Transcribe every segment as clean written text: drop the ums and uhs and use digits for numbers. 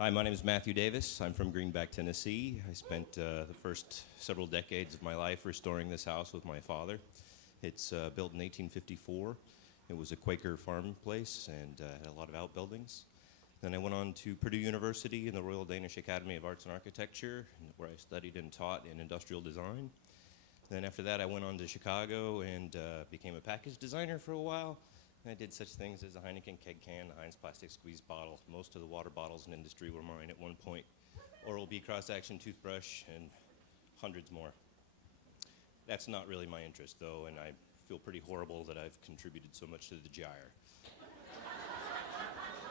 Hi, my name is Matthew Davis. I'm from Greenback, Tennessee. I spent the first several decades of my life restoring this house with my father. It's built in 1854. It was a Quaker farm place and had a lot of outbuildings. Then I went on to Purdue University in the Royal Danish Academy of Arts and Architecture, where I studied and taught in industrial design. Then after that, I went on to Chicago and became a package designer for a while. And I did such things as the Heineken keg can, the Heinz plastic squeeze bottle. Most of the water bottles in industry were mine at one point. Oral-B cross-action toothbrush, and hundreds more. That's not really my interest, though, and I feel pretty horrible that I've contributed so much to the gyre.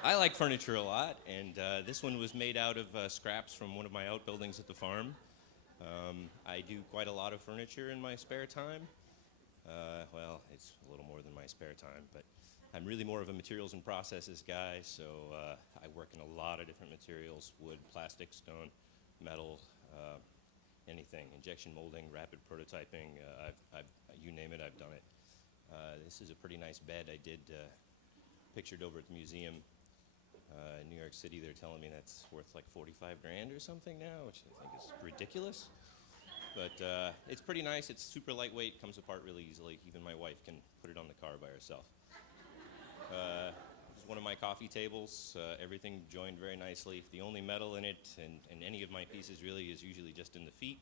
I like furniture a lot, and this one was made out of scraps from one of my outbuildings at the farm. I do quite a lot of furniture in my spare time. Well, it's a little more than my spare time, but I'm really more of a materials and processes guy, so I work in a lot of different materials: wood, plastic, stone, metal, anything. Injection molding, rapid prototyping, you name it, I've done it. This is a pretty nice bed I did pictured over at the museum in New York City. They're telling me that's worth like 45 grand or something now, which I think is ridiculous. But it's pretty nice. It's super lightweight, comes apart really easily. Even my wife can put it on the car by herself. This is one of my coffee tables. Everything joined very nicely. The only metal in it, and any of my pieces really, is usually just in the feet.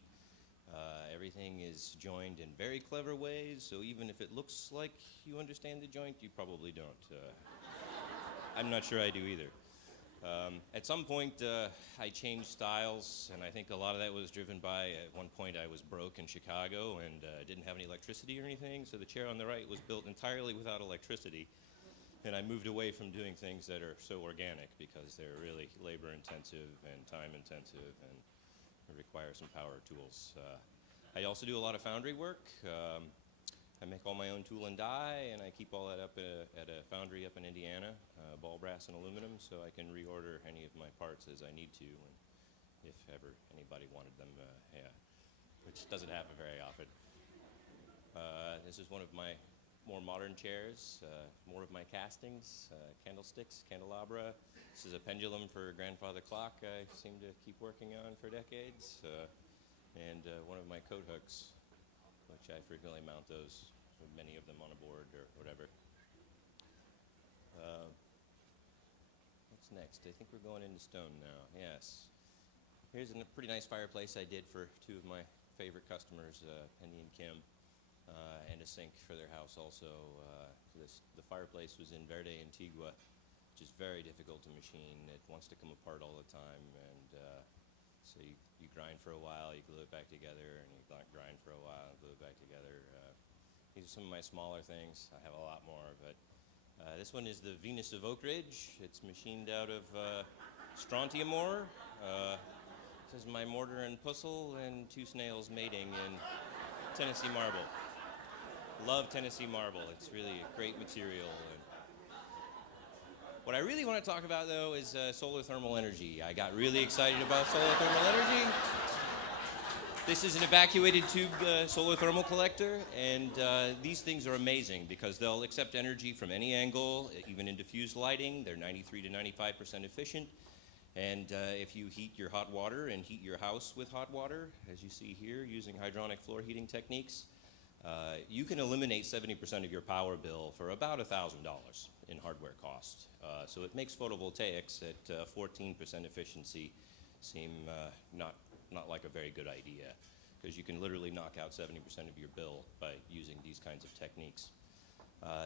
Everything is joined in very clever ways, so even if it looks like you understand the joint, you probably don't. I'm not sure I do either. At some point, I changed styles, and I think a lot of that was driven by, at one point I was broke in Chicago and didn't have any electricity or anything, so the chair on the right was built entirely without electricity, and I moved away from doing things that are so organic because they're really labor-intensive and time-intensive and require some power tools. I also do a lot of foundry work. I make all my own tool and die, and I keep all that up at a foundry up in Indiana, ball, brass, and aluminum, so I can reorder any of my parts as I need to, and if ever anybody wanted them, which doesn't happen very often. This is one of my more modern chairs, more of my castings, candlesticks, candelabra. This is a pendulum for a grandfather clock I seem to keep working on for decades, and one of my coat hooks, which I frequently mount those, many of them on a board or whatever. What's next? I think we're going into stone now. Yes. Here's a pretty nice fireplace I did for two of my favorite customers, Penny and Kim, and a sink for their house also. The fireplace was in Verde Antigua, which is very difficult to machine. It wants to come apart all the time, and so you grind for a while, you glue it back together, and you grind for a while and glue it back together. These are some of my smaller things. I have a lot more, but this one is the Venus of Oak Ridge. It's machined out of strontium ore. This is my mortar and pestle and two snails mating in Tennessee marble. Love Tennessee marble. It's really a great material. What I really want to talk about, though, is solar thermal energy. I got really excited about solar thermal energy. This is an evacuated tube solar thermal collector, and these things are amazing because they'll accept energy from any angle, even in diffused lighting. They're 93 to 95% efficient. And if you heat your hot water and heat your house with hot water, as you see here, using hydronic floor heating techniques, you can eliminate 70% of your power bill for about $1,000 in hardware cost. So it makes photovoltaics at 14% efficiency seem not like a very good idea, because you can literally knock out 70% of your bill by using these kinds of techniques.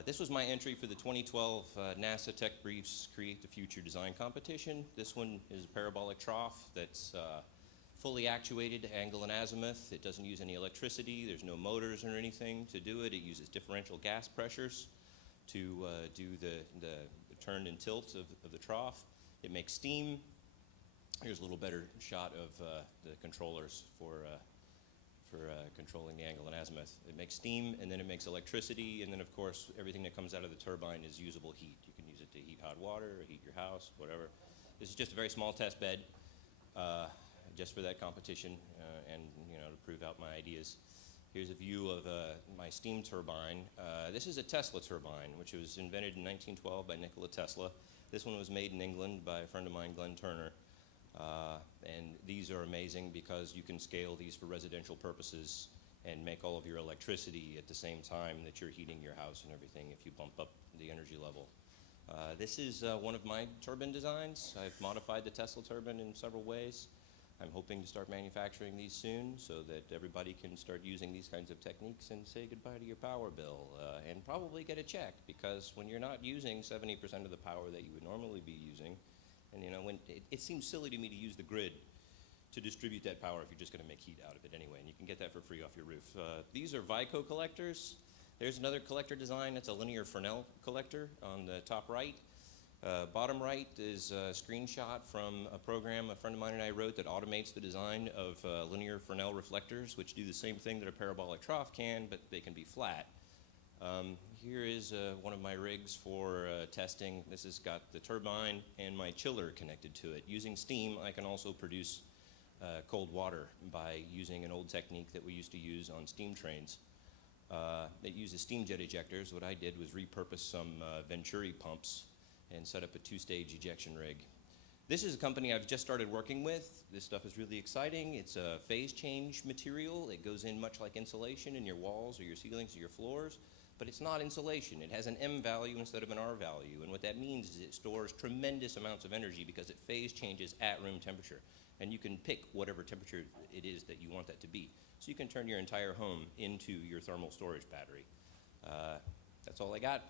This was my entry for the 2012 NASA Tech Briefs Create the Future Design Competition. This one is a parabolic trough that's fully actuated, angle and azimuth. It doesn't use any electricity. There's no motors or anything to do it. It uses differential gas pressures to do the turn and tilt of the trough. It makes steam. Here's a little better shot of the controllers for controlling the angle and azimuth. It makes steam, and then it makes electricity, and then, of course, everything that comes out of the turbine is usable heat. You can use it to heat hot water, or heat your house, whatever. This is just a very small test bed, just for that competition, and to prove out my ideas. Here's a view of my steam turbine. This is a Tesla turbine, which was invented in 1912 by Nikola Tesla. This one was made in England by a friend of mine, Glenn Turner. And these are amazing because you can scale these for residential purposes and make all of your electricity at the same time that you're heating your house and everything if you bump up the energy level. This is one of my turbine designs. I've modified the Tesla turbine in several ways. I'm hoping to start manufacturing these soon so that everybody can start using these kinds of techniques and say goodbye to your power bill and probably get a check, because when you're not using 70% of the power that you would normally be using, and it seems silly to me to use the grid to distribute that power if you're just going to make heat out of it anyway, and you can get that for free off your roof. These are Vico collectors. There's another collector design. It's a linear Fresnel collector on the top right. Bottom right is a screenshot from a program a friend of mine and I wrote that automates the design of linear Fresnel reflectors, which do the same thing that a parabolic trough can, but they can be flat. Here is one of my rigs for testing. This has got the turbine and my chiller connected to it. Using steam, I can also produce cold water by using an old technique that we used to use on steam trains. It uses steam jet ejectors. What I did was repurpose some Venturi pumps and set up a two-stage ejection rig. This is a company I've just started working with. This stuff is really exciting. It's a phase change material. It goes in much like insulation in your walls or your ceilings or your floors, but it's not insulation. It has an M value instead of an R value, and what that means is it stores tremendous amounts of energy because it phase changes at room temperature, and you can pick whatever temperature it is that you want that to be. So you can turn your entire home into your thermal storage battery. That's all I got.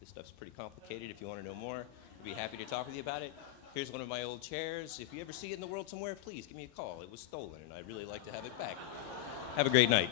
This stuff's pretty complicated. If you want to know more, I'd be happy to talk with you about it. Here's one of my old chairs. If you ever see it in the world somewhere, please give me a call. It was stolen, and I'd really like to have it back. Have a great night.